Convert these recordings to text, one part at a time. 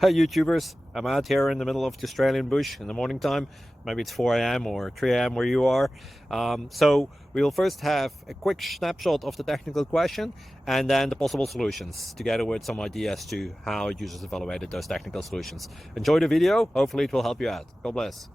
Hi YouTubers, I'm out here in the middle of the Australian bush in the morning time. Maybe it's 4 a.m. or 3 a.m. where you are. So we'll first have a quick snapshot of the technical question and then the possible solutions, together with some ideas to how users evaluated those technical solutions. Enjoy the video, hopefully it will help you out. God bless.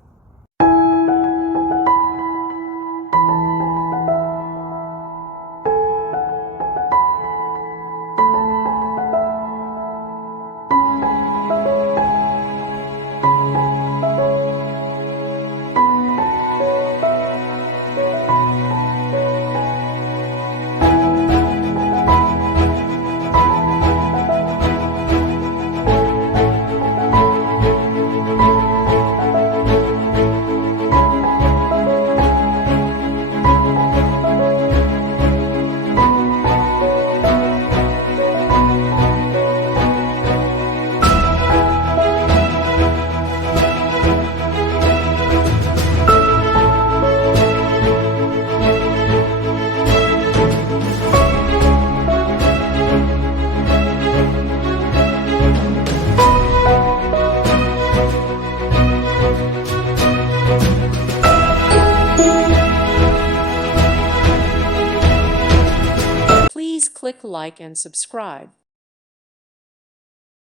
Please click like and subscribe.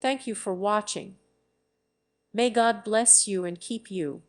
Thank you for watching. May God bless you and keep you.